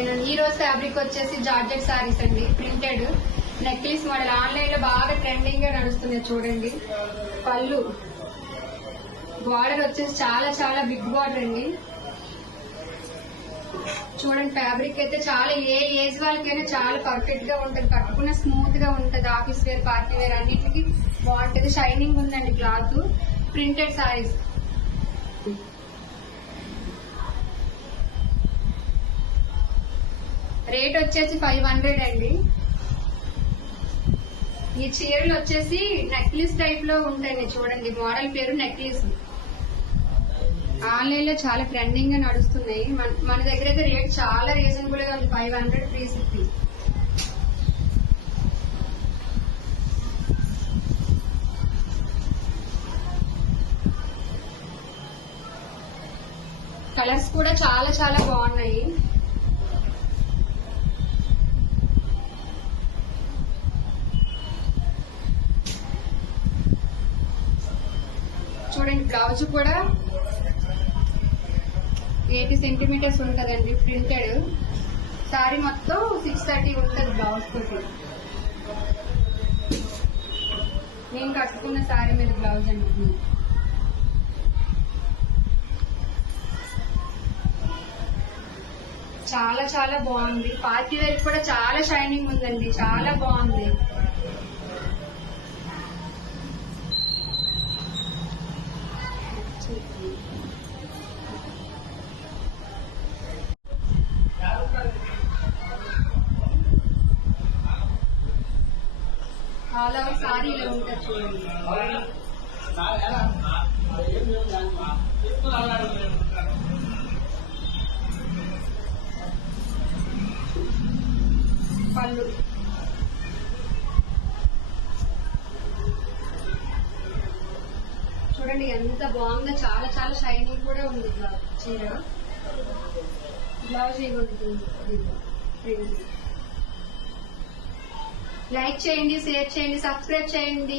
afternoon. ఈ రోజు fabric వచ్చేసి జార్జెట్ సారీస్ అండి, ప్రింటెడ్ నెక్లెస్ మోడల్. ఆన్లైన్ లో బాగా ట్రెండింగ్ గా నడుస్తుంది చూడండి. పళ్ళు బార్డర్ వచ్చేసి చాలా చాలా బిగ్ బార్డర్ అండి. చూడండి ఫ్యాబ్రిక్ అయితే చాలా ఏ ఏజ్ వాళ్ళకైనా చాలా పర్ఫెక్ట్ గా ఉంటుంది. కట్టుకున్న స్మూత్ గా ఉంటుంది. ఆఫీస్ వేర్, పార్టీ వేర్ అన్నిటికీ బాగుంటుంది. షైనింగ్ ఉందండి క్లాత్. ప్రింటెడ్ సారీస్. రేట్ వచ్చేసి 500 అండి. ఈ చీరలు వచ్చేసి నెక్లెస్ టైప్ లో ఉంటాయి చూడండి. మోడల్ పేరు నెక్లెస్. ఆన్లైన్ లో చాలా ట్రెండింగ్ గా నడుస్తున్నాయి. మన దగ్గర అయితే రేట్ చాలా రీజనబుల్ గా ఉంది. 500 350. కలర్స్ కూడా చాలా చాలా బాగున్నాయి. చూడండి బ్లౌజ్ కూడా 80 సెంటీమీటర్స్ ఉంటదండి. ప్రింటెడ్ సారీ మొత్తం 630 ఉంటది బ్లౌజ్ తోటి. నేను కట్టుకున్న సారీ మీద బ్లౌజ్ అండి. చాలా చాలా బాగుంది. పార్టీ వేర్ కూడా చాలా షైనింగ్ ఉందండి. చాలా బాగుంది. ఆల్ ఓవర్ సారీ ఇలా ఉంటుంది చూడండి. పళ్ళు చూడండి ఎంత బాగుందో. చాలా చాలా షైనింగ్ కూడా ఉంది చీర. బ్లౌజ్ ఇవ్వండి. లైక్ చేయండి, షేర్ చేయండి, సబ్స్క్రైబ్ చేయండి.